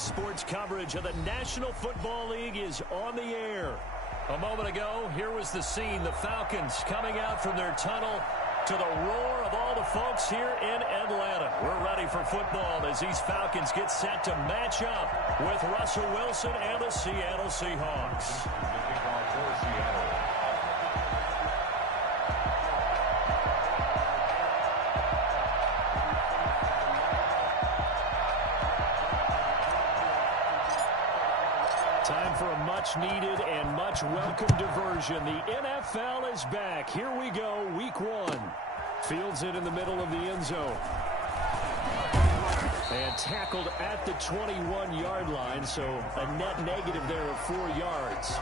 Sports coverage of the National Football League is on the air. A moment ago, here was the scene. The Falcons coming out from their tunnel to the roar of all the folks here in Atlanta. We're ready for football as these Falcons get set to match up with Russell Wilson and the Seattle Seahawks. Time for a much-needed and much-welcome diversion. The NFL is back. Here we go, Week 1. Fields it in the middle of the end zone. And tackled at the 21-yard line, so a net negative there of 4 yards.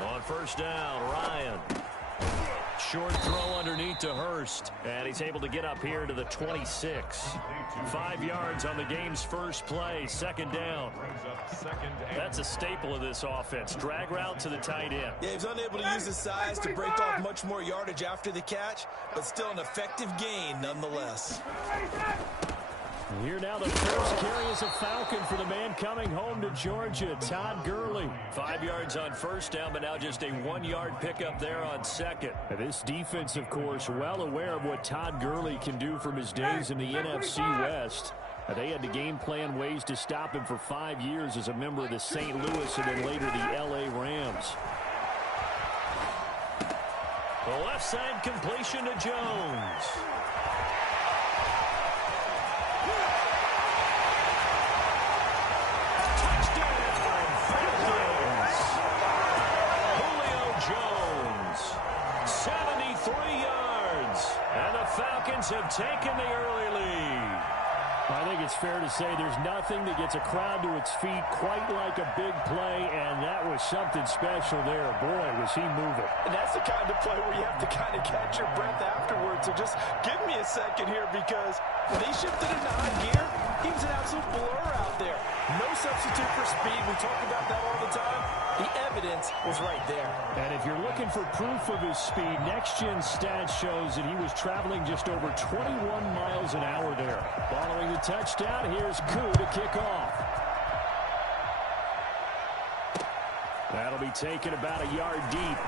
On first down, Ryan. Short throw underneath to Hurst. And he's able to get up here to the 26. 5 yards on the game's first play. Second down. That's a staple of this offense. Drag route to the tight end. Yeah, he was unable to use his size to break off much more yardage after the catch, but still an effective gain nonetheless. Here now the first carry is a Falcon for the man coming home to Georgia, Todd Gurley. 5 yards on first down, but now just a 1-yard pickup there on second. And this defense, of course, well aware of what Todd Gurley can do from his days in the NFC West. They had to game plan ways to stop him for 5 years as a member of the St. Louis and then later the L.A. Rams. The left side completion to Jones. Falcons have taken the early lead. I think it's fair to say there's nothing that gets a crowd to its feet quite like a big play, and that was something special there. Boy, was he moving. And that's the kind of play where you have to kind of catch your breath afterwards. So just give me a second here, because when he shifted into high gear, He was an absolute blur out there. No substitute for speed. We talk about that all the time. The evidence was right there. And if you're looking for proof of his speed, next-gen stats shows that he was traveling just over 21 miles an hour there. Following the touchdown, here's Koo to kick off. That'll be taken about a yard deep.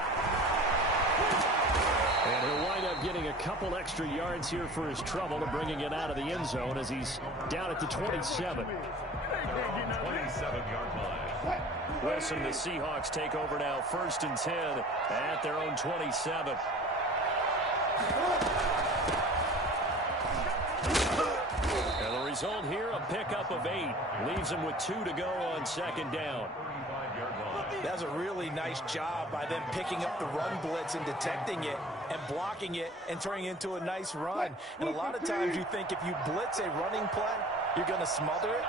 And he'll wind up getting a couple extra yards here for his trouble and bringing it out of the end zone as he's down at the 27. 27-yard line. Wilson, the Seahawks take over now, 1st and 10 at their own 27. And the result here, a pickup of 8. Leaves them with 2 to go on 2nd down. That's a really nice job by them picking up the run blitz and detecting it and blocking it and turning it into a nice run. And a lot of times you think if you blitz a running play, you're going to smother it.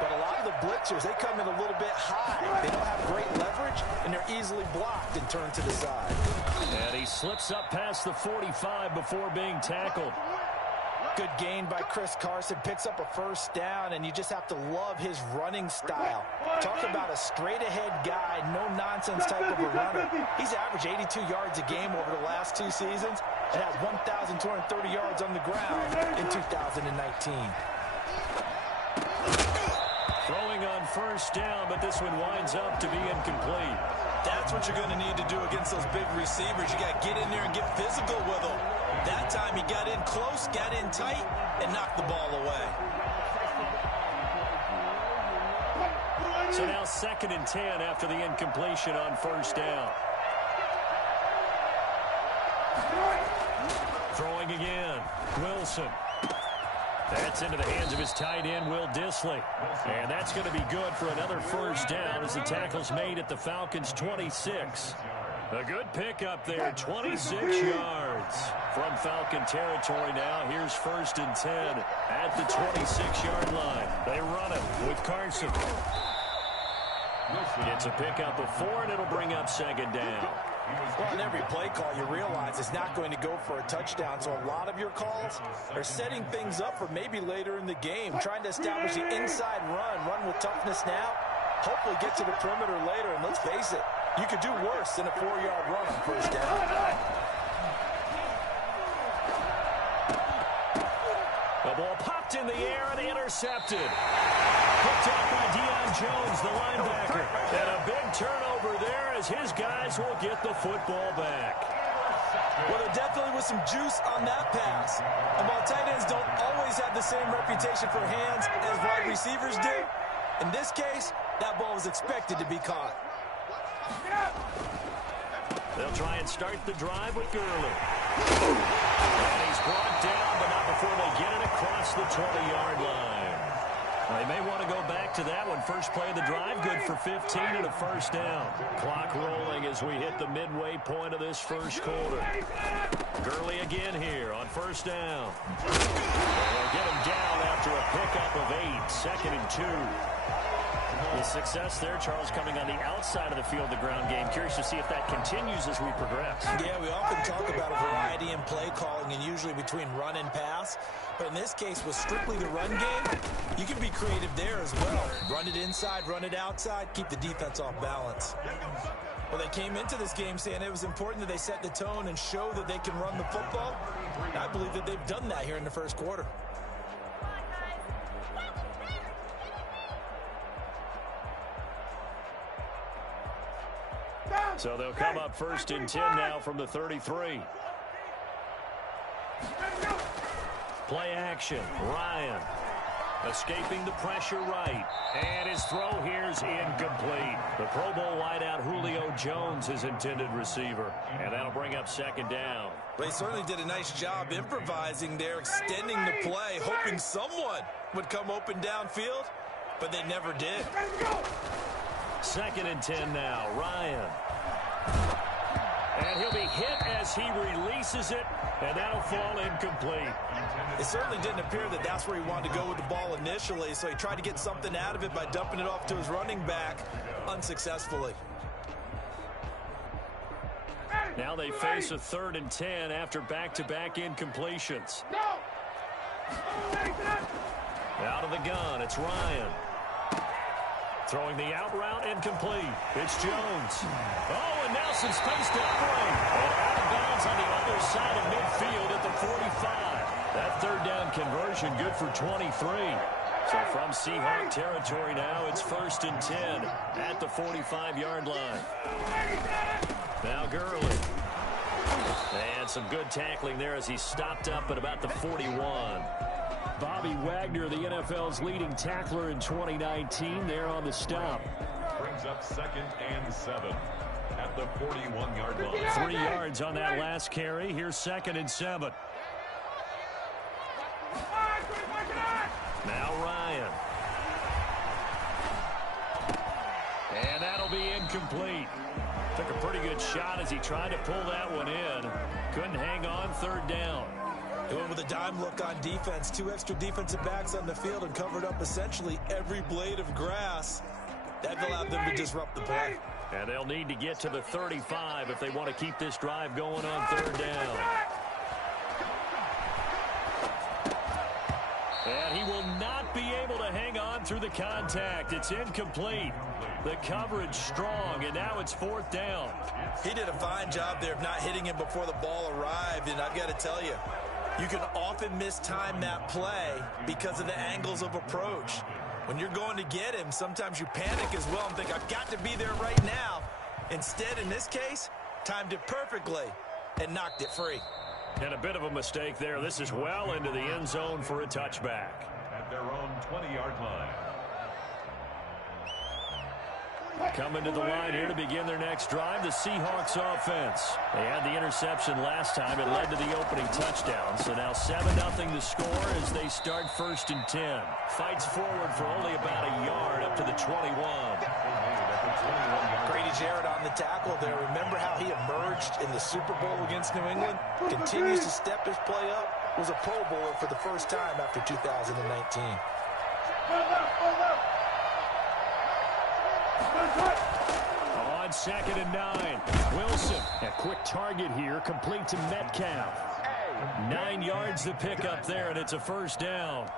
But a lot of the blitzers, they come in a little bit high. They don't have great leverage, and they're easily blocked and turned to the side. And he slips up past the 45 before being tackled. Good gain by Chris Carson, picks up a 1st down, and you just have to love his running style. Talk about a straight-ahead guy, no-nonsense type of a runner. He's averaged 82 yards a game over the last 2 seasons and has 1,230 yards on the ground in 2019. Throwing on 1st down, but this one winds up to be incomplete. That's what you're going to need to do against those big receivers. You got to get in there and get physical with them. That time he got in close, got in tight, and knocked the ball away. So now 2nd and 10 after the incompletion on 1st down. Throwing again. Wilson. That's into the hands of his tight end, Will Dissly. And that's going to be good for another 1st down as the tackle's made at the Falcons' 26. A good pickup there, 26 yards from Falcon territory now. Here's 1st and 10 at the 26-yard line. They run it with Carson. It's a pickup of 4, and it'll bring up 2nd down. Well, in every play call, you realize it's not going to go for a touchdown, so a lot of your calls are setting things up for maybe later in the game, trying to establish the inside run with toughness now, hopefully get to the perimeter later, and let's face it, you could do worse than a 4-yard run on 1st down. The ball popped in the air and intercepted. Picked up by Deion Jones, the linebacker. And a big turnover there as his guys will get the football back. Well, there definitely was some juice on that pass. And while tight ends don't always have the same reputation for hands as wide receivers do, in this case, that ball was expected to be caught. They'll try and start the drive with Gurley. And he's brought down, but not before they get it across the 20-yard line. They may want to go back to that one. First play of the drive, good for 15 and a 1st down. Clock rolling as we hit the midway point of this 1st quarter. Gurley again here on 1st down. They'll get him down after a pickup of 8, 2nd and 2. The success there, Charles, coming on the outside of the field, the ground game. Curious to see if that continues as we progress. Yeah, we often talk about a variety in play calling and usually between run and pass. But in this case, with strictly the run game, you can be creative there as well. Run it inside, run it outside, keep the defense off balance. Well, they came into this game saying it was important that they set the tone and show that they can run the football. And I believe that they've done that here in the 1st quarter. So they'll come up 1st and 10 now from the 33. Play action. Ryan escaping the pressure right. And his throw here's incomplete. The Pro Bowl wideout Julio Jones, his intended receiver. And that'll bring up 2nd down. But he certainly did a nice job improvising there, extending the play, hoping someone would come open downfield, but they never did. 2nd and 10 now. Ryan. And he'll be hit as he releases it, and that'll fall incomplete. It certainly didn't appear that that's where he wanted to go with the ball initially, so he tried to get something out of it by dumping it off to his running back unsuccessfully. Now they face a 3rd and 10 after back-to-back incompletions. Out of the gun, it's Ryan. Throwing the out route, incomplete. It's Jones. Oh, and now some space to operate. And out of bounds on the other side of midfield at the 45. That third down conversion good for 23. So from Seahawk territory now, it's 1st and 10 at the 45-yard line. Now Gurley. And some good tackling there as he stopped up at about the 41. Bobby Wagner, the NFL's leading tackler in 2019, there on the stop. Brings up 2nd and 7 at the 41-yard line. 3 yards on that last carry. Here's 2nd and 7. Now Ryan. And that'll be incomplete. Took a pretty good shot as he tried to pull that one in. Couldn't hang on, 3rd down. Going with a dime look on defense. 2 extra defensive backs on the field and covered up essentially every blade of grass. That allowed them to disrupt the play. And they'll need to get to the 35 if they want to keep this drive going on 3rd down. And he will not be able to hang on through the contact. It's incomplete. The coverage strong, and now it's 4th down. He did a fine job there of not hitting him before the ball arrived, and I've got to tell you, you can often mistime that play because of the angles of approach. When you're going to get him, sometimes you panic as well and think, I've got to be there right now. Instead, in this case, timed it perfectly and knocked it free. And a bit of a mistake there. This is well into the end zone for a touchback. At their own 20-yard line. Coming to the line here to begin their next drive, the Seahawks offense. They had the interception last time. It led to the opening touchdown. So now 7-0 the score as they start 1st and 10. Fights forward for only about a yard up to the 21. Grady Jarrett on the tackle there. Remember how he emerged in the Super Bowl against New England? Continues to step his play up. Was a Pro Bowler for the first time after 2019. On 2nd and 9, Wilson. A quick target here, complete to Metcalf. 9 yards to pick up there, and it's a 1st down.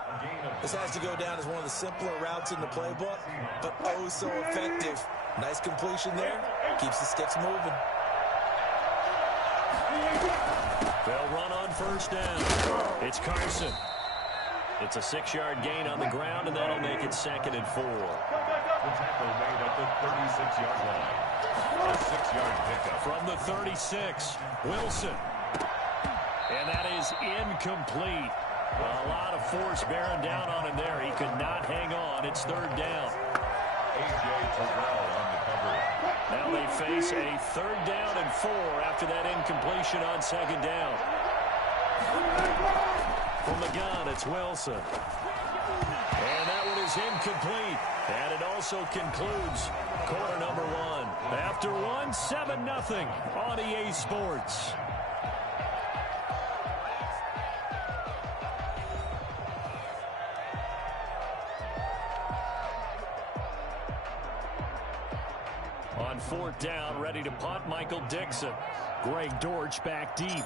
This has to go down as one of the simpler routes in the playbook, but oh so effective. Nice completion there. Keeps the sticks moving. They'll run on 1st down. It's Carson. It's a 6-yard gain on the ground, and that'll make it 2nd and 4. The tackle made at the 36-yard line. A 6-yard pickup. From the 36, Wilson. And that is incomplete. A lot of force bearing down on him there. He could not hang on. It's 3rd down. A.J. Terrell on the coverage. Now they face a 3rd down and 4 after that incompletion on 2nd down. From the gun, it's Wilson. And that one is incomplete. And it also concludes quarter number 1. After 1, 7-0 on EA Sports. On 4th down, ready to punt, Michael Dixon. Greg Dortch back deep.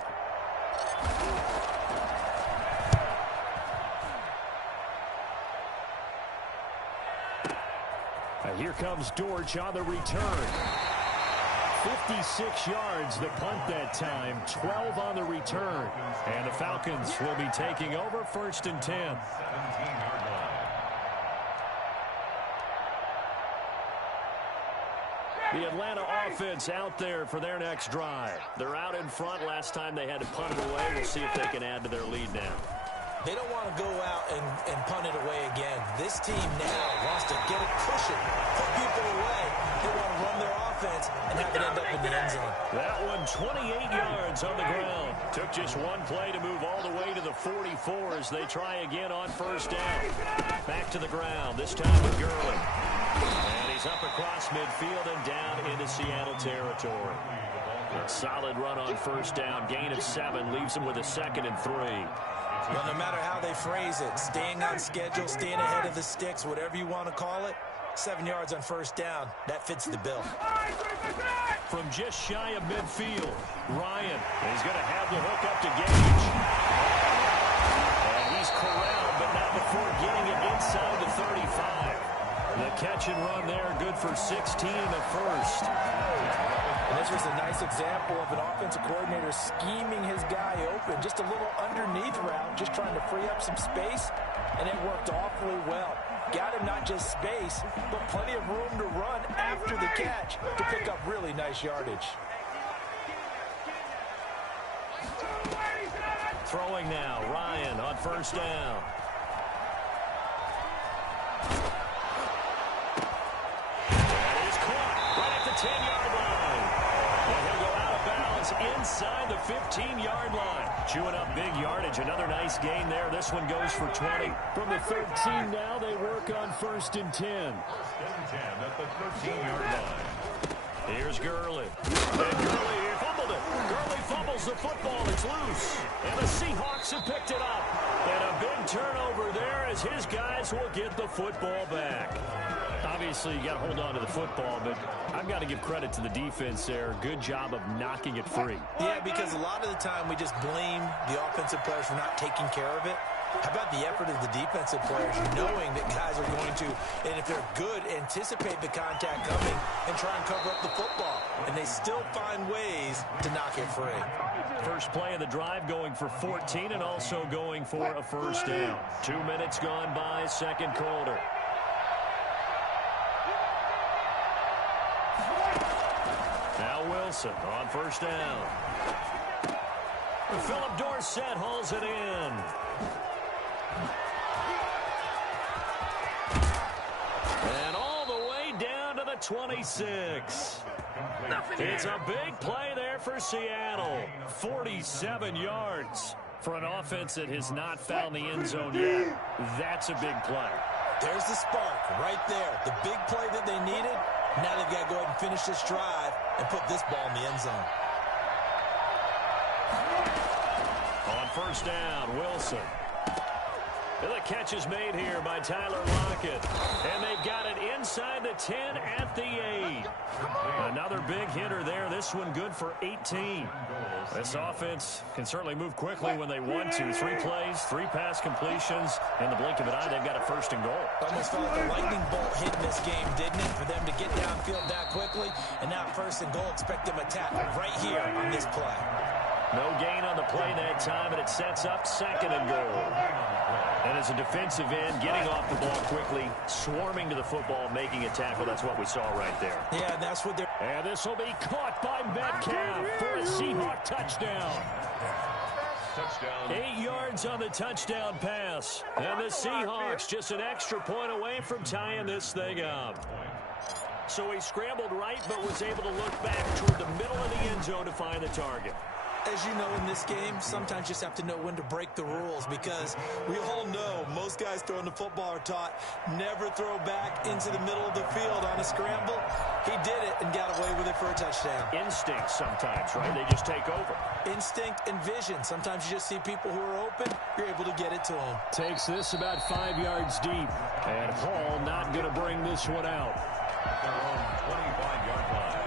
Here comes Dortch on the return. 56 yards the punt that time, 12 on the return. And the Falcons will be taking over 1st and 10. 17-yard line. The Atlanta offense out there for their next drive. They're out in front. Last time they had to punt it away. We'll see if they can add to their lead now. They don't want to go out and punt it away again. This team now wants to get it pushing, put people away. They want to run their offense and have it end up in the end zone. That one 28 yards on the ground. Took just one play to move all the way to the 44 as they try again on 1st down. Back to the ground, this time with Gurley. And he's up across midfield and down into Seattle territory. A solid run on 1st down. Gain of 7 leaves him with a 2nd and 3. Well, no matter how they phrase it, staying on schedule, staying ahead of the sticks, whatever you want to call it, 7 yards on 1st down, that fits the bill. From just shy of midfield, Ryan is going to have the hook up to Gage. And he's corralled, but not before getting it inside the 35. The catch and run there, good for 16 in the first. And this was a nice example of an offensive coordinator scheming his guy open. Just a little underneath route, just trying to free up some space, and it worked awfully well. Got him not just space, but plenty of room to run after the catch to pick up really nice yardage. Throwing now, Ryan on first down. That is caught right at the 10-yard line. And he'll go out of bounds inside the 15-yard line. Chewing up big yardage. Another nice gain there. This one goes for 20. From the 13 now, they work on 1st and 10. 1st and 10 at the 13-yard line. Here's Gurley. And Gurley fumbled it. Gurley fumbles the football. It's loose. And the Seahawks have picked it up. And a big turnover there as his guys will get the football back. Obviously, you got to hold on to the football, but I've got to give credit to the defense there. Good job of knocking it free. Yeah, because a lot of the time we just blame the offensive players for not taking care of it. How about the effort of the defensive players knowing that guys are going to, and if they're good, anticipate the contact coming and try and cover up the football. And they still find ways to knock it free. First play of the drive going for 14 and also going for a first down. 2 minutes gone by, second quarter. Now Wilson on first down. Philip Dorsett hauls it in. And all the way down to the 26. It's a big play there for Seattle. 47 yards for an offense that has not found the end zone yet. That's a big play. There's the spark right there. The big play that they needed. Now they've got to go ahead and finish this drive and put this ball in the end zone. On first down, Wilson. And the catch is made here by Tyler Lockett. And they've got it inside the 10 at the 8. Another big hitter there. This one good for 18. This offense can certainly move quickly when they want to. 3 plays, 3 pass completions. In the blink of an eye, they've got a first and goal. Almost felt like a lightning bolt hit in this game, didn't it? For them to get downfield that quickly. And now first and goal, expect them to attack right here on this play. No gain on the play that time, and it sets up second and goal. And as a defensive end, getting off the ball quickly, swarming to the football, making a tackle. That's what we saw right there. Yeah, that's what they're... And this will be caught by Metcalf for a Seahawk touchdown. Touchdown. 8 yards on the touchdown pass. And the Seahawks just an extra point away from tying this thing up. So he scrambled right, but was able to look back toward the middle of the end zone to find the target. As you know, in this game, sometimes you just have to know when to break the rules because we all know most guys throwing the football are taught never throw back into the middle of the field on a scramble. He did it and got away with it for a touchdown. Instinct sometimes, right? They just take over. Instinct and vision. Sometimes you just see people who are open, you're able to get it to them. Takes this about 5 yards deep. And Hall not going to bring this one out. At their own 25-yard line.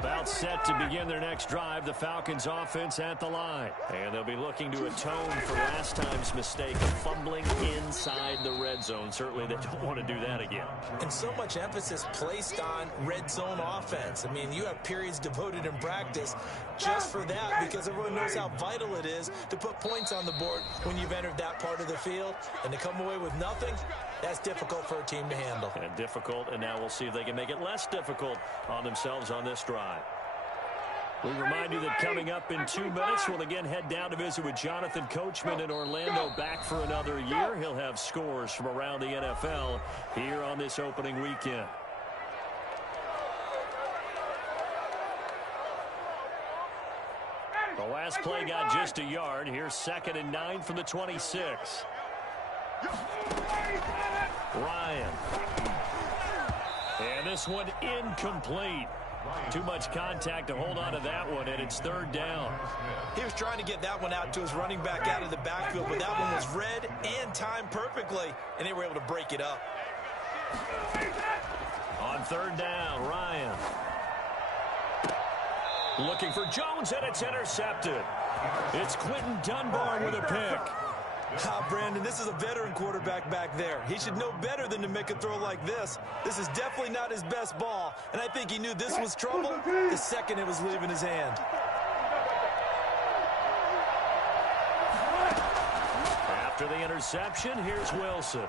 About set to begin their next drive, the Falcons offense at the line. And they'll be looking to atone for last time's mistake of fumbling inside the red zone. Certainly they don't want to do that again. And so much emphasis placed on red zone offense. I mean, you have periods devoted in practice just for that because everyone knows how vital it is to put points on the board when you've entered that part of the field. And to come away with nothing, that's difficult for a team to handle. And difficult, and now we'll see if they can make it less difficult on themselves on this drive. We remind you that coming up in 2 minutes, we'll again head down to visit with Jonathan Coachman in Orlando, back for another year. He'll have scores from around the NFL here on this opening weekend. The last play got just a yard. Here's 2nd and 9 from the 26. Ryan. And this one incomplete. Too much contact to hold on to that one, and it's 3rd down. He was trying to get that one out to his running back out of the backfield, but that one was read and timed perfectly, and they were able to break it up. On 3rd down, Ryan. Looking for Jones, and it's intercepted. It's Quentin Dunbar with a pick. Brandon, this is a veteran quarterback back there. He should know better than to make a throw like this. This is definitely not his best ball, and I think he knew this was trouble the second it was leaving his hand. After the interception, here's Wilson.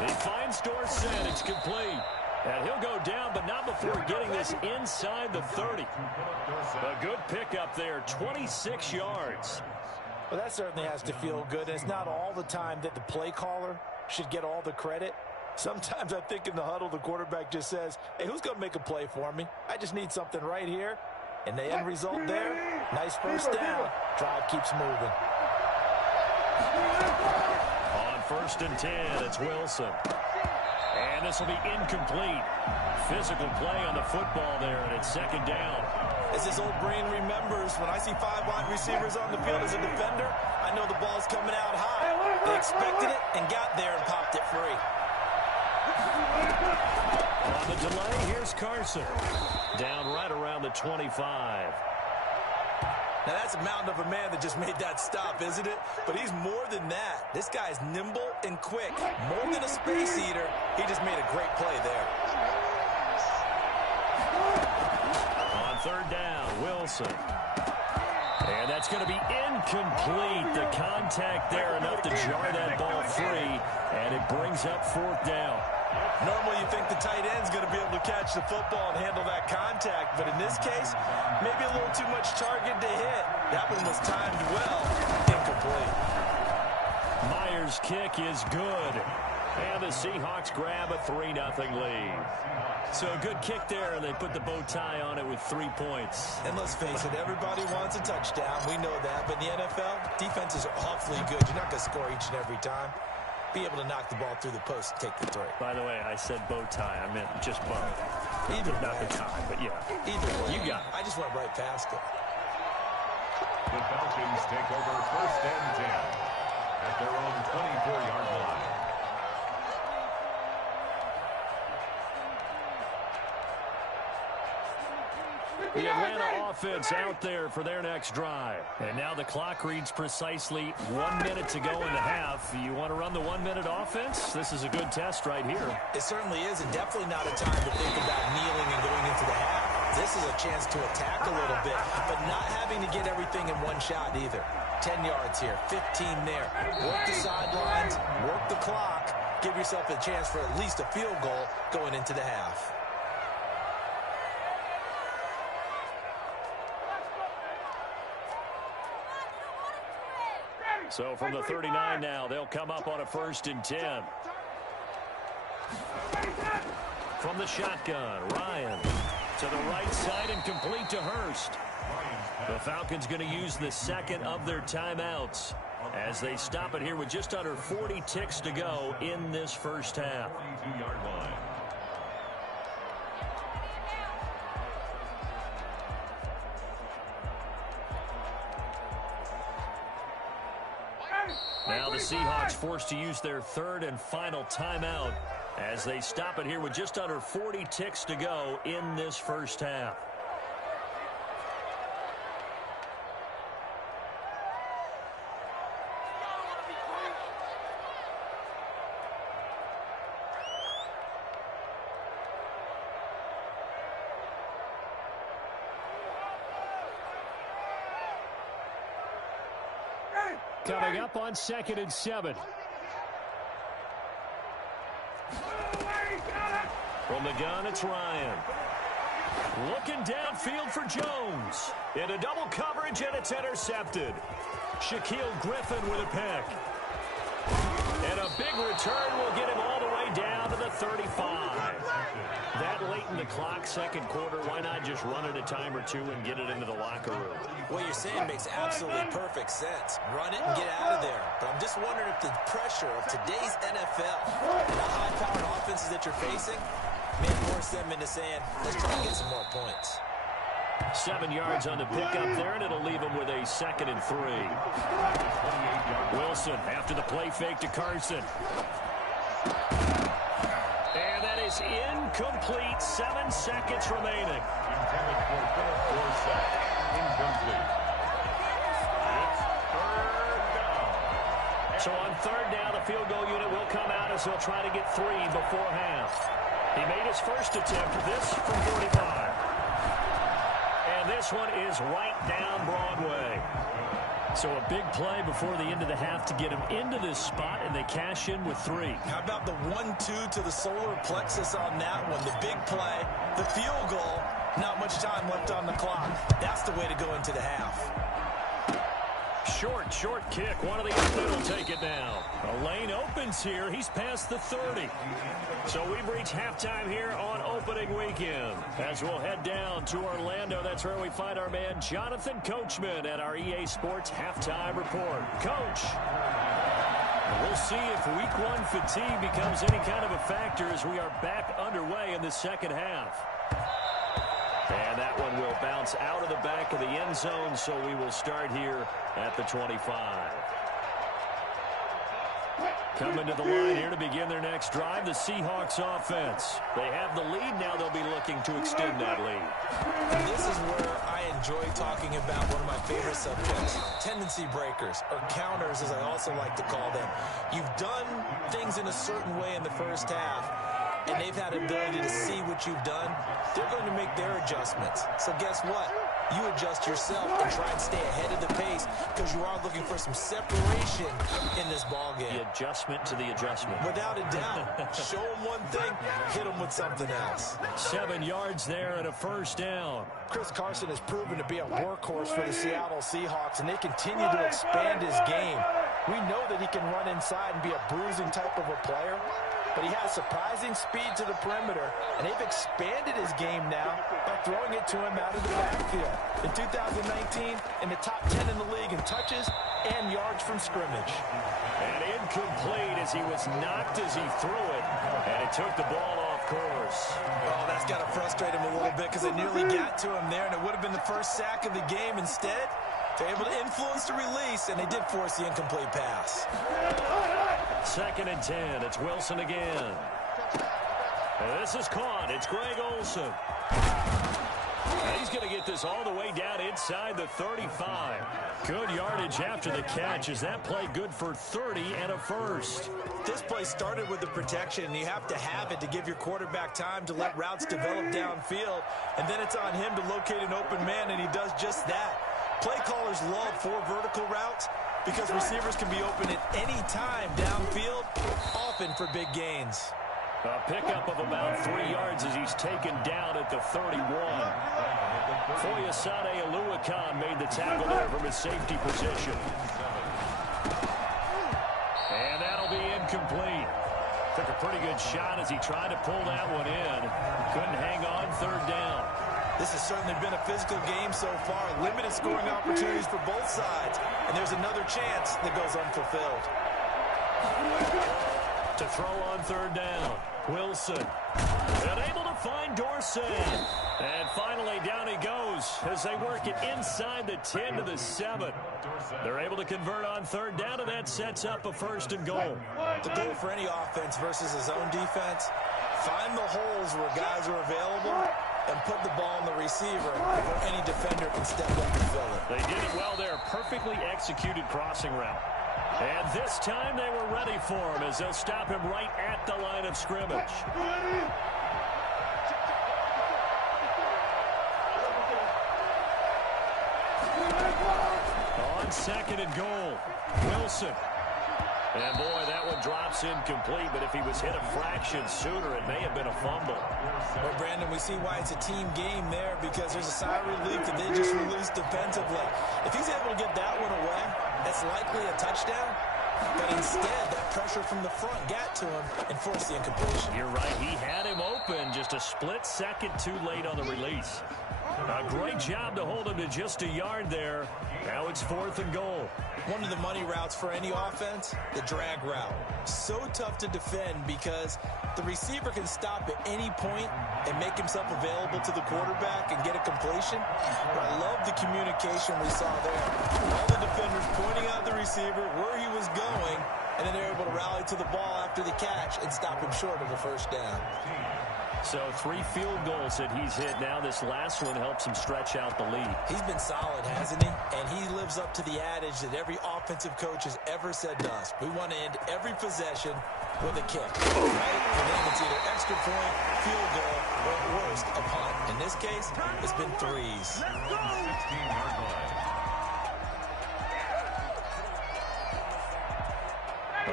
He finds Dorsett. It's complete. And he'll go down, but not before getting this inside the 30. A good pickup there, 26 yards. Well, that certainly has to feel good. And it's not all the time that the play caller should get all the credit. Sometimes I think in the huddle, the quarterback just says, hey, who's going to make a play for me? I just need something right here. And the end result there, nice first down. Drive keeps moving. On 1st and 10, it's Wilson. And this will be incomplete. Physical play on the football there, and it's 2nd down. As his old brain remembers, when I see 5 wide receivers on the field as a defender, I know the ball's coming out high. They expected it and got there and popped it free. On the delay, here's Carson. Down right around the 25. Now, that's a mountain of a man that just made that stop, isn't it? But he's more than that. This guy's nimble and quick. More than a space eater, he just made a great play there. On 3rd down, Wilson. And that's going to be incomplete. The contact there enough to jar that ball free, and it brings up 4th down. Normally, you think the tight end's going to be able to catch the football and handle that contact, but in this case, maybe a little too much target to hit. That one was timed well, incomplete. Myers' kick is good, and the Seahawks grab a 3-0 lead. So a good kick there, and they put the bow tie on it with 3 points. And let's face it, everybody wants a touchdown. We know that, but in the NFL, defenses are awfully good. You're not going to score each and every time. Be able to knock the ball through the post and take the three. By the way, I said bow tie. I meant just bow. Either not way. the tie, but yeah. Either way. You got it. I just went right past it. The Falcons take over 1st and 10 at their own 24-yard line. The Atlanta offense out there for their next drive. And now the clock reads precisely 1 minute to go in the half. You want to run the 1-minute offense? This is a good test right here. It certainly is, and definitely not a time to think about kneeling and going into the half. This is a chance to attack a little bit, but not having to get everything in one shot either. 10 yards here, 15 there. Work the sidelines, work the clock. Give yourself a chance for at least a field goal going into the half. So from the 39 now, they'll come up on a 1st and 10. From the shotgun, Ryan to the right side and complete to Hurst. The Falcons going to use the 2nd of their timeouts as they stop it here with just under 40 ticks to go in this first half. 22-yard line. Now the Seahawks forced to use their 3rd and final timeout as they stop it here with just under 40 ticks to go in this first half. Coming up on 2nd and 7. From the gun, it's Ryan. Looking downfield for Jones. Into double coverage, and it's intercepted. Shaquille Griffin with a pick. And a big return will get him all the way down to the 35. That late in the clock, 2nd quarter, why not just run it a time or two and get it into the locker room? What you're saying makes absolutely perfect sense. Run it and get out of there. But I'm just wondering if the pressure of today's NFL and the high-powered offenses that you're facing may force them into saying, let's try and get some more points. 7 yards on the pickup there, and it'll leave him with a 2nd and 3. Wilson after the play fake to Carson. And that is incomplete. 7 seconds remaining. Intended for Philip Dorsett. Incomplete. third down, the field goal unit will come out as they'll try to get 3 before half. He made his first attempt, this from 45. And this one is right down Broadway. So a big play before the end of the half to get him into this spot, and they cash in with 3. How about the 1-2 to the solar plexus on that one? The big play, the field goal, not much time left on the clock. That's the way to go into the half. Short kick. One of the outlet will take it down. A lane opens here. He's past the 30. So we've reached halftime here on opening weekend. As we'll head down to Orlando, that's where we find our man Jonathan Coachman at our EA Sports Halftime Report. Coach, we'll see if week 1 fatigue becomes any kind of a factor as we are back underway in the second half. And that one will bounce out of the back of the end zone, so we will start here at the 25. Coming to the line here to begin their next drive, the Seahawks offense. They have the lead now. They'll be looking to extend that lead. And this is where I enjoy talking about one of my favorite subjects, tendency breakers, or counters, as I also like to call them. You've done things in a certain way in the first half, and they've had the ability to see what you've done. They're going to make their adjustments. So guess what? You adjust yourself and try and stay ahead of the pace because you are looking for some separation in this ball game. The adjustment to the adjustment. Without a doubt. Show them one thing, hit them with something else. 7 yards there and a first down. Chris Carson has proven to be a workhorse for the Seattle Seahawks, and they continue to expand his game. We know that he can run inside and be a bruising type of a player, but he has surprising speed to the perimeter, and they've expanded his game now by throwing it to him out of the backfield. In 2019, in the top 10 in the league in touches and yards from scrimmage. And incomplete as he was knocked as he threw it, and it took the ball off course. Oh, that's got to frustrate him a little bit because it nearly got to him there, and it would have been the first sack of the game. Instead, they're able to influence the release, and they did force the incomplete pass. 2nd and 10. It's Wilson again. And this is caught. It's Greg Olsen. And he's going to get this all the way down inside the 35. Good yardage after the catch. Is that play good for 30 and a first? This play started with the protection, and you have to have it to give your quarterback time to let routes develop downfield. And then it's on him to locate an open man, and he does just that. Play callers love 4 vertical routes because receivers can be open at any time downfield, often for big gains. A pickup of about 3 yards as he's taken down at the 31. Foyesade Oluwakan made the tackle there from his safety position. And that'll be incomplete. Took a pretty good shot as he tried to pull that one in. Couldn't hang on 3rd down. This has certainly been a physical game so far. Limited scoring opportunities for both sides. And there's another chance that goes unfulfilled. To throw on 3rd down. Wilson. Unable to find Dorsey. And finally down he goes as they work it inside the 10 to the 7. They're able to convert on 3rd down, and that sets up a 1st and goal. The goal for any offense versus his own defense, find the holes where guys are available and put the ball on the receiver before any defender can step up and fill it. They did it well there. Perfectly executed crossing route. And this time they were ready for him as they'll stop him right at the line of scrimmage. On 2nd and goal, Wilson. And boy, that one drops incomplete, but if he was hit a fraction sooner, it may have been a fumble. Well, Brandon, we see why it's a team game there because there's a sigh of relief that they just released defensively. If he's able to get that one away, that's likely a touchdown. But instead, that pressure from the front got to him and forced the incompletion. You're right. He had him open, just a split second too late on the release. A great job to hold him to just a yard there. Now it's 4th and goal. One of the money routes for any offense, the drag route. So tough to defend because the receiver can stop at any point and make himself available to the quarterback and get a completion. But I love the communication we saw there. All the defenders pointing out the receiver, where he was going, and then they're able to rally to the ball after the catch and stop him short of a 1st down. So 3 field goals that he's hit now. This last one helps him stretch out the lead. He's been solid, hasn't he? And he lives up to the adage that every offensive coach has ever said to us. We want to end every possession with a kick. Right? For them, it's either extra point, field goal, or at worst, a punt. In this case, it's been threes. 16-yard line.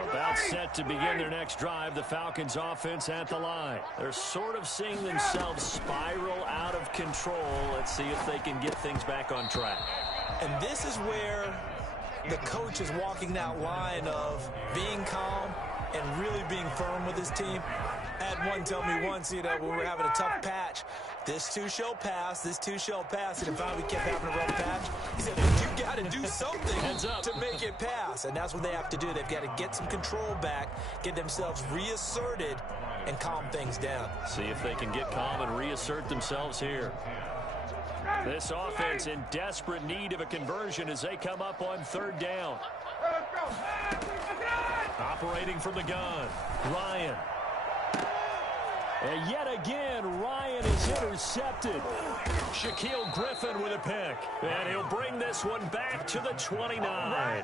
About set to begin their next drive, the Falcons offense at the line. They're sort of seeing themselves spiral out of control. Let's see if they can get things back on track. And this is where the coach is walking that line of being calm and really being firm with his team. I had one tell me once, when we were having a tough patch, this too shall pass, this too shall pass, and finally we kept having a rough patch. He said, you got to do something to make it pass, and that's what they have to do. They've got to get some control back, get themselves reasserted, and calm things down. See if they can get calm and reassert themselves here. This offense in desperate need of a conversion as they come up on 3rd down. Operating from the gun, Ryan. And yet again, Ryan is intercepted. Shaquille Griffin with a pick. And he'll bring this one back to the 29.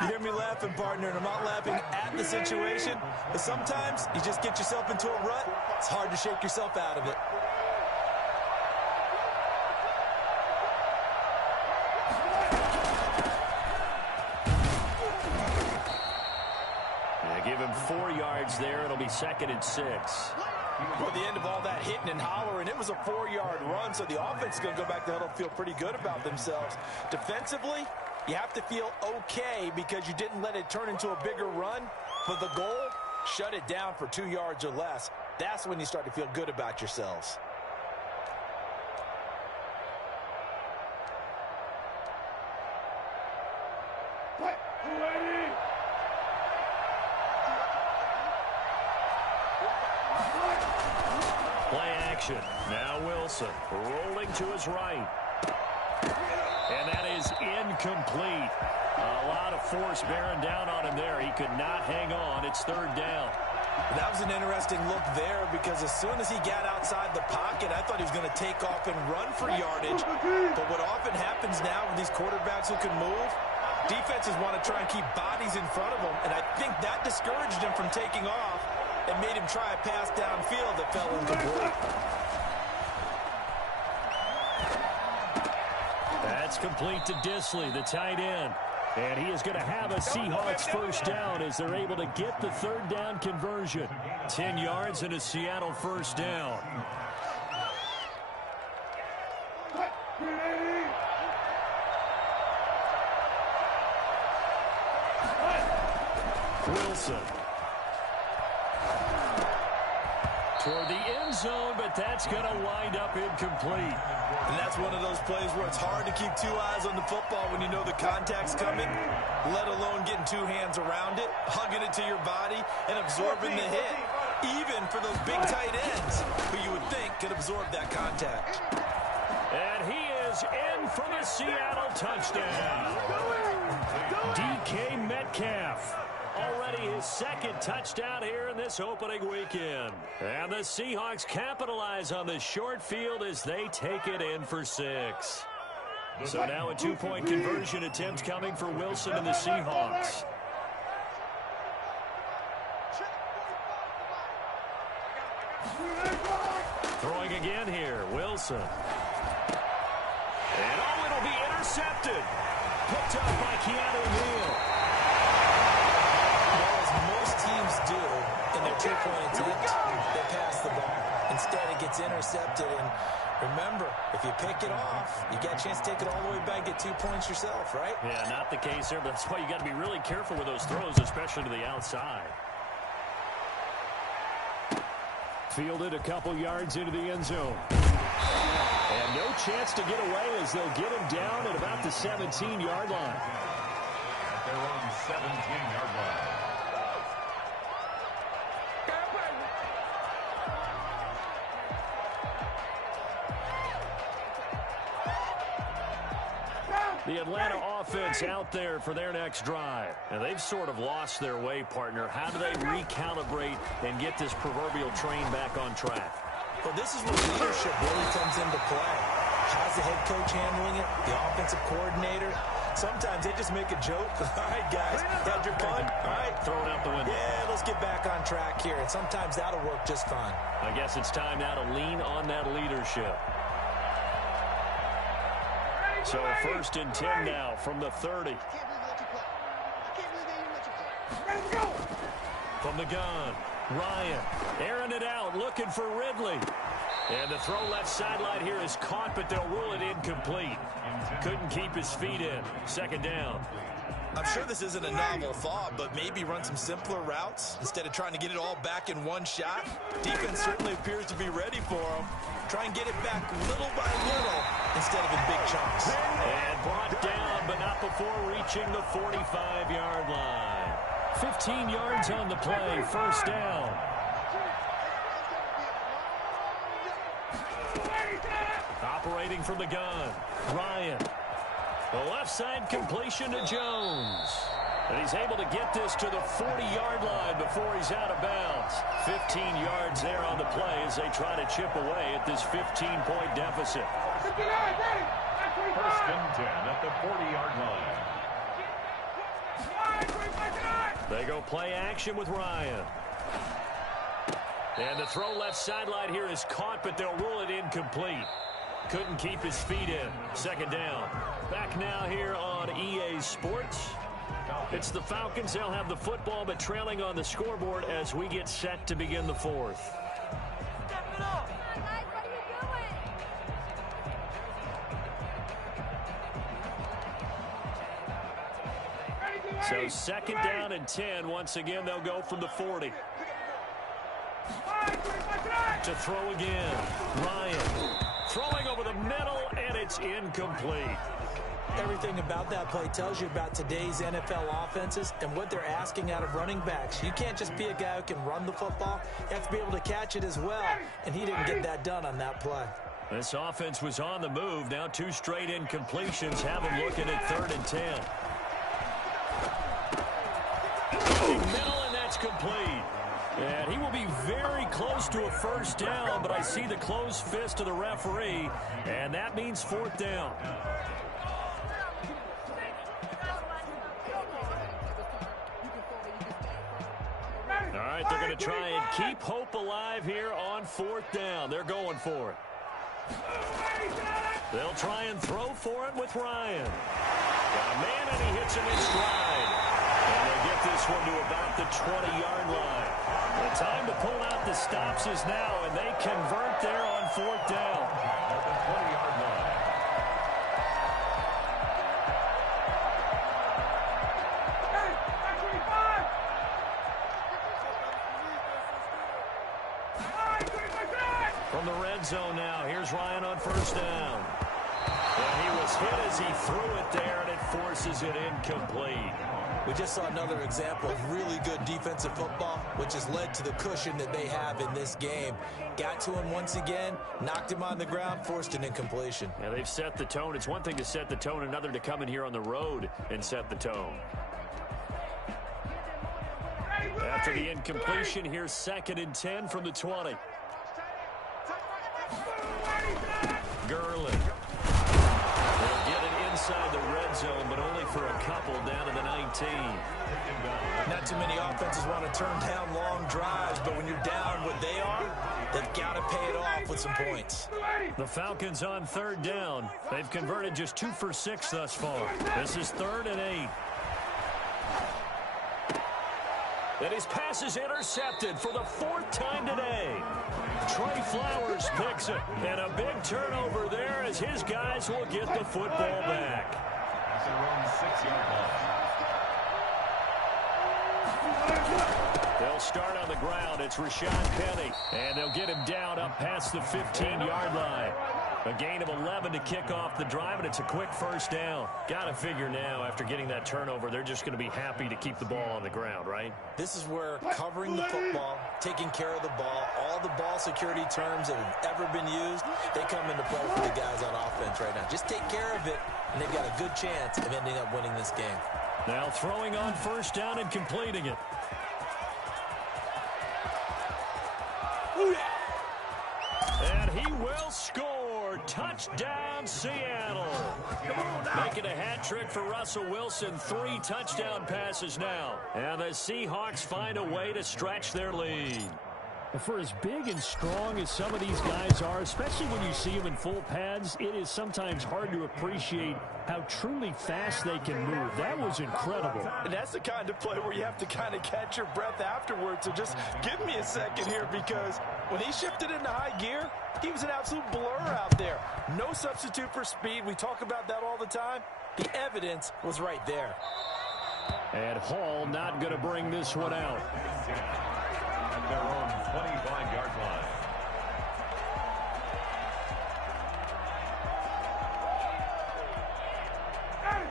You hear me laughing, partner, and I'm not laughing at the situation. But sometimes you just get yourself into a rut. It's hard to shake yourself out of it. Give him 4 yards there. It'll be 2nd and 6. Well, the end of all that hitting and hollering, it was a 4-yard run, so the offense is going to go back to huddle and feel pretty good about themselves. Defensively, you have to feel okay because you didn't let it turn into a bigger run. But the goal, shut it down for 2 yards or less. That's when you start to feel good about yourselves. Now Wilson rolling to his right. And that is incomplete. A lot of force bearing down on him there. He could not hang on. It's 3rd down. That was an interesting look there because as soon as he got outside the pocket, I thought he was going to take off and run for yardage. But what often happens now with these quarterbacks who can move, defenses want to try and keep bodies in front of them. And I think that discouraged him from taking off and made him try a pass downfield that fell incomplete. That's complete to Disley, the tight end. And he is going to have a Seahawks 1st down as they're able to get the 3rd down conversion. 10 yards and a Seattle 1st down. Wilson. Toward the end zone, but that's going to wind up incomplete. And that's one of those plays where it's hard to keep 2 eyes on the football when you know the contact's coming, let alone getting 2 hands around it, hugging it to your body, and absorbing the hit, even for those big tight ends who you would think could absorb that contact. And he is in for the Seattle touchdown. DK Metcalf. Already his 2nd touchdown here in this opening weekend. And the Seahawks capitalize on the short field as they take it in for 6. So now a 2-point conversion attempt coming for Wilson and the Seahawks. Throwing again here, Wilson. And it'll be intercepted. Picked up by Keanu Neal. Most teams do in their 2-point attempt, they pass the ball. Instead, it gets intercepted. And remember, if you pick it off, you get a chance to take it all the way back, get 2 points yourself, right? Yeah, not the case there, but that's why you got to be really careful with those throws, especially to the outside. Fielded a couple yards into the end zone. And no chance to get away as they'll get him down at about the 17-yard line. At their own 17-yard line. The Atlanta offense out there for their next drive. And they've sort of lost their way, partner. How do they recalibrate and get this proverbial train back on track? Well, this is where leadership really comes into play. How's the head coach handling it? The offensive coordinator? Sometimes they just make a joke. All right, guys, had your fun. All right, throw it out the window. Yeah, let's get back on track here. And sometimes that'll work just fine. I guess it's time now to lean on that leadership. So 1st and 10 now from the 30. From the gun, Ryan airing it out, looking for Ridley. And the throw left sideline here is caught, but they'll rule it incomplete. Couldn't keep his feet in. 2nd down. I'm sure this isn't a novel thought, but maybe run some simpler routes instead of trying to get it all back in one shot. Defense certainly appears to be ready for him. Try and get it back little by little instead of in big chunks. And brought down, but not before reaching the 45-yard line. 15 yards on the play, 1st down. Operating from the gun, Ryan. The left side completion to Jones. And he's able to get this to the 40-yard line before he's out of bounds. 15 yards there on the play as they try to chip away at this 15-point deficit. 1st and 10 at the 40-yard line. They go play action with Ryan. And the throw left sideline here is caught, but they'll rule it incomplete. Couldn't keep his feet in. 2nd down. Back now here on EA Sports. It's the Falcons. They'll have the football, but trailing on the scoreboard as we get set to begin the 4th. So 2nd down and 10. Once again, they'll go from the 40. To throw again. Ryan throwing over the middle, and it's incomplete. Everything about that play tells you about today's NFL offenses and what they're asking out of running backs. You can't just be a guy who can run the football. You have to be able to catch it as well, and he didn't get that done on that play. This offense was on the move. Now 2 straight incompletions have him looking at 3rd and 10. Middle, and that's complete. And he will be very close to a 1st down, but I see the closed fist of the referee, and that means 4th down. All right, they're going to try and keep hope alive here on 4th down. They're going for it. They'll try and throw for it with Ryan. Got a man, and he hits him in stride. And they get this one to about the 20-yard line. The time to pull out the stops is now, and they convert there on 4th down. At the 20-yard line. From the red zone now, here's Ryan on 1st down. And he was hit as he threw it there, and it forces it incomplete. We just saw another example of really good defensive football, which has led to the cushion that they have in this game. Got to him once again, knocked him on the ground, forced an incompletion. Yeah, they've set the tone. It's one thing to set the tone, another to come in here on the road and set the tone. After the incompletion, here's 2nd and 10 from the 20. Gurley. They'll get it inside the red zone, but only for a couple down to the 19. Not too many offenses want to turn down long drives, but when you're down what they are, they've got to pay it off with some points. The Falcons on 3rd down. They've converted just 2 for 6 thus far. This is 3rd and 8. And his pass is intercepted for the 4th time today. Trey Flowers picks it, and a big turnover there as his guys will get the football back. That's around 6-yard line. They'll start on the ground. It's Rashad Penny, and they'll get him down up past the 15-yard line. A gain of 11 to kick off the drive, and it's a quick 1st down. Got to figure now, after getting that turnover, they're just going to be happy to keep the ball on the ground, right? This is where covering the football, taking care of the ball, all the ball security terms that have ever been used, they come into play for the guys on offense right now. Just take care of it, and they've got a good chance of ending up winning this game. Now throwing on 1st down and completing it. score. Touchdown, Seattle. Making a hat trick for Russell Wilson. 3 touchdown passes now. And the Seahawks find a way to stretch their lead. For as big and strong as some of these guys are, especially when you see them in full pads, it is sometimes hard to appreciate how truly fast they can move. That was incredible. And that's the kind of play where you have to kind of catch your breath afterwards. So just give me a second here, because when he shifted into high gear, he was an absolute blur out there. No substitute for speed. We talk about that all the time. The evidence was right there. And Hall not going to bring this one out. At their own 25-yard line.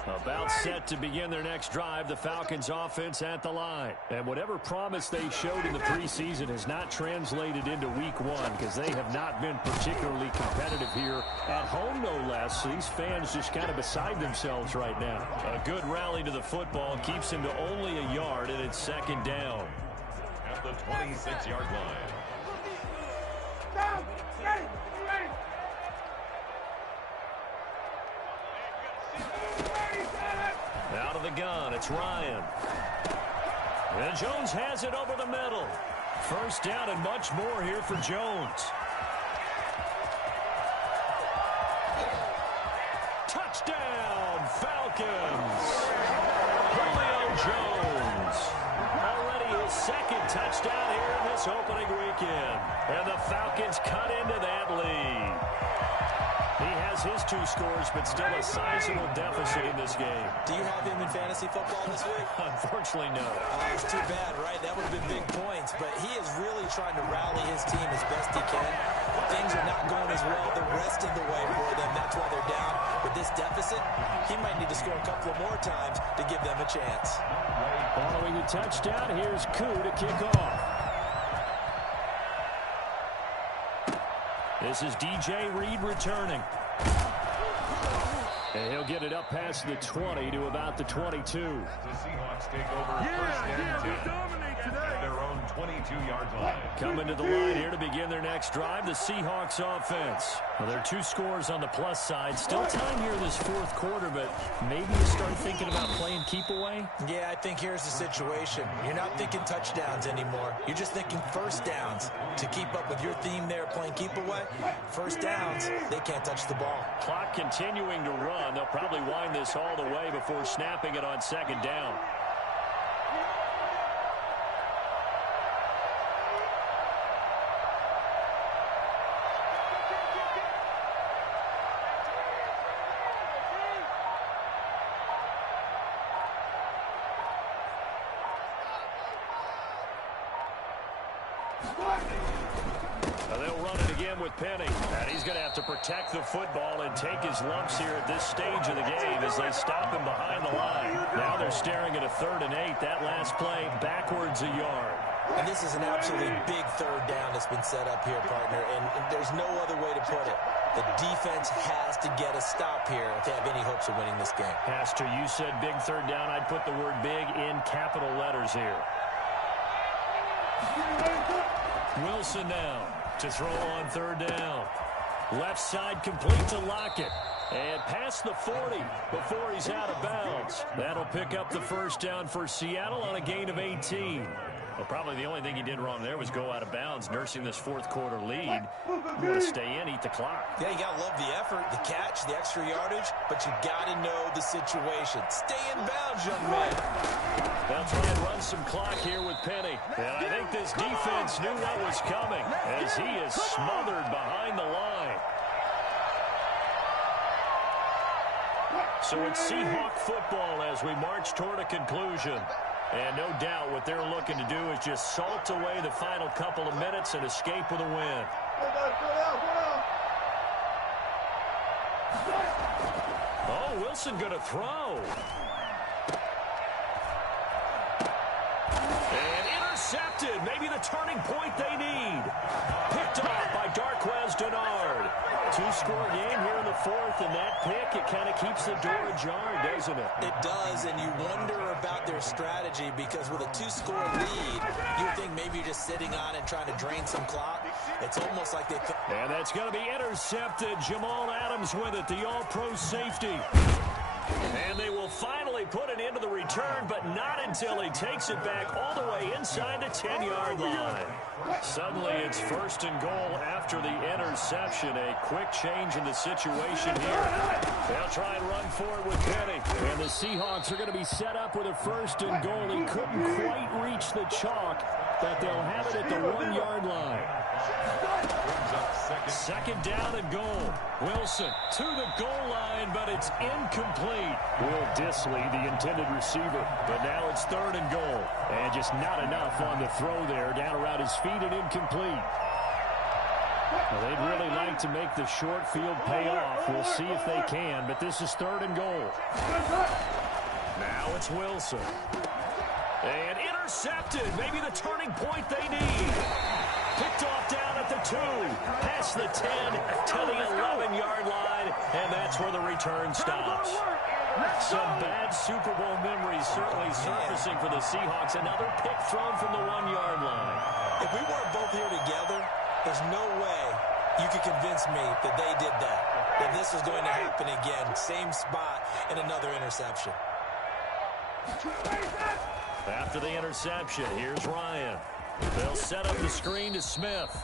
About set to begin their next drive, the Falcons offense at the line. And whatever promise they showed in the preseason has not translated into week 1, because they have not been particularly competitive here at home, no less. So these fans just kind of beside themselves right now. A good rally to the football keeps him to only a yard, and it's 2nd down. At the 26-yard line. Out of the gun, it's Ryan. And Jones has it over the middle. 1st down and much more here for Jones. Touchdown, Falcons. Julio Jones. Already his 2nd touchdown here in this opening weekend. And the Falcons cut into that lead. He has his 2 scores, but still a sizable deficit in this game. Do you have him in fantasy football this week? Unfortunately, no. It's too bad, right? That would have been big points, but he is really trying to rally his team as best he can. Things are not going as well the rest of the way for them. That's why they're down. With this deficit, he might need to score a couple more times to give them a chance. Following the touchdown, here's Koo to kick off. This is DJ Reed returning. And he'll get it up past the 20 to about the 22. The Seahawks take over 1st and 10 at their own 22-yard line. Coming to the line here to begin their next drive, the Seahawks offense. Well, there are 2 scores on the plus side. Still time here in this 4th quarter, but maybe you start thinking about playing keep away? Yeah, I think here's the situation. You're not thinking touchdowns anymore. You're just thinking 1st downs. To keep up with your theme there, playing keep away, 1st downs, they can't touch the ball. Clock continuing to run. They'll probably wind this all the way before snapping it on 2nd down. They'll run it again with Penny. And he's going to have to protect the football and take his lumps here at this stage of the game as they stop him behind the line. Now they're staring at a 3rd and 8. That last play backwards a yard. And this is an absolutely big 3rd down that's been set up here, partner. And there's no other way to put it. The defense has to get a stop here if they have any hopes of winning this game. Pastor, you said big 3rd down. I'd put the word big in capital letters here. Wilson now to throw on 3rd down. Left side complete to Lockett. And past the 40 before he's out of bounds. That'll pick up the 1st down for Seattle on a gain of 18. Well, probably the only thing he did wrong there was go out of bounds, nursing this 4th quarter lead. You want to stay in, eat the clock. Yeah, you got to love the effort, the catch, the extra yardage, but you got to know the situation. Stay in bounds, young man. They'll try and run some clock here with Penny. And I think this defense knew what was coming as he is smothered behind the line. So it's Seahawk football as we march toward a conclusion. And no doubt what they're looking to do is just salt away the final couple of minutes and escape with a win. Oh, Wilson going to throw. And intercepted. Maybe the turning point they need. Picked off by Darquez Denard. 2-score game here in the 4th, and that pick, it kind of keeps the door ajar, doesn't it? It does, and you wonder about their strategy because with a 2-score lead, you think maybe you're just sitting on and trying to drain some clock. It's almost like they... And that's going to be intercepted. Jamal Adams with it, the all-pro safety. And they will finally put it into the return, but not until he takes it back all the way inside the 10-yard line. Suddenly it's 1st and goal after the interception. A quick change in the situation here. They'll try and run for it with Penny. And the Seahawks are going to be set up with a 1st and goal. He couldn't quite reach the chalk, but they'll have it at the 1-yard line. 2nd down and goal. Wilson to the goal line, but it's incomplete. Will Disley, the intended receiver. But now it's 3rd and goal. And just not enough on the throw there. Down around his feet and incomplete. Well, they'd really like to make the short field pay off. We'll see if they can, but this is 3rd and goal. Now it's Wilson. And intercepted. Maybe the turning point they need. Picked off down at the 2. Past the 10 to the 11-yard line. And that's where the return stops. Some bad Super Bowl memories certainly surfacing for the Seahawks. Another pick thrown from the 1-yard line. If we weren't both here together, there's no way you could convince me that they did that this was going to happen again. Same spot and another interception. After the interception, here's Ryan. They'll set up the screen to Smith.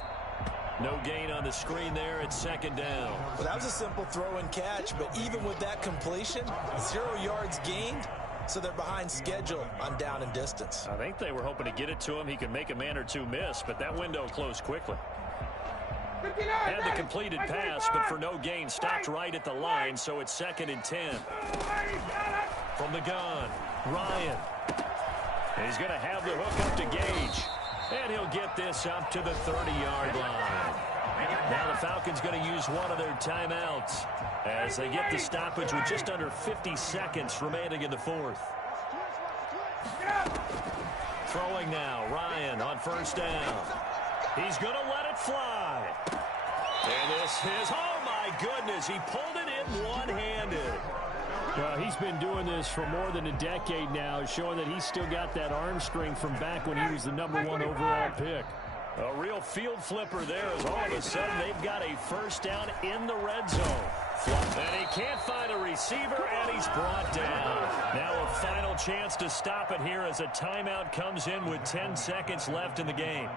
No gain on the screen there. It's 2nd down. Well, that was a simple throw and catch, but even with that completion, 0 yards gained, so they're behind schedule on down and distance. I think they were hoping to get it to him. He could make a man or two miss, but that window closed quickly. Had the completed pass, but for no gain, stopped right at the line, so it's 2nd and 10. From the gun, Ryan. He's going to have the hook up to Gage. And he'll get this up to the 30-yard line. Now the Falcons going to use one of their timeouts as they get the stoppage with just under 50 seconds remaining in the 4th. Throwing now, Ryan on 1st down. He's going to let it fly. And this is, oh my goodness, he pulled it in one-handed. Well, he's been doing this for more than a decade now, showing that he's still got that arm strength from back when he was the #1 overall pick. A real field flipper there as all of a sudden they've got a 1st down in the red zone. And he can't find a receiver, and he's brought down. Now a final chance to stop it here as a timeout comes in with 10 seconds left in the game.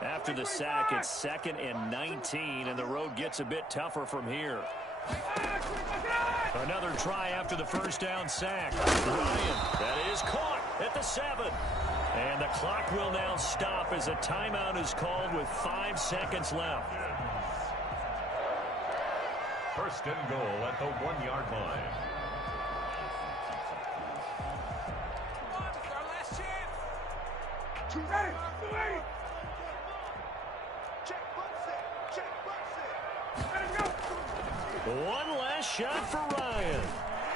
After the sack, it's 2nd and 19, and the road gets a bit tougher from here. Another try after the 1st down sack. Ryan, that is caught at the 7. And the clock will now stop as a timeout is called with 5 seconds left. 1st and goal at the 1-yard line. One last shot for Ryan.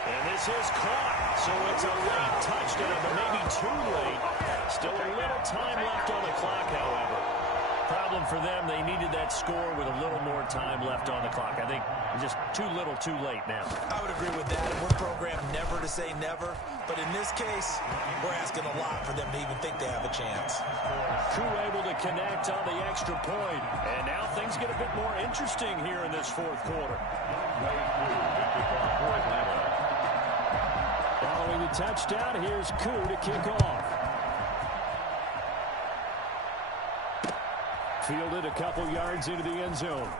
And this is caught. So it's a late touchdown, but maybe too late. Still a little time left on the clock, however. Problem for them, they needed that score with a little more time left on the clock. I think just too little, too late now. I would agree with that. We're programmed never to say never. But in this case, we're asking a lot for them to even think they have a chance. Crew able to connect on the extra point. And now things get a bit more interesting here in this 4th quarter. Following the touchdown, here's Koo to kick off. Fielded a couple yards into the end zone.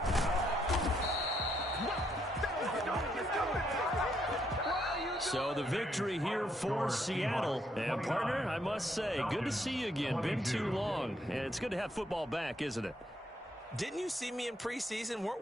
So the victory here for Seattle. And partner, I must say, good to see you again. Been too long. And it's good to have football back, isn't it? Didn't you see me in preseason? Weren't we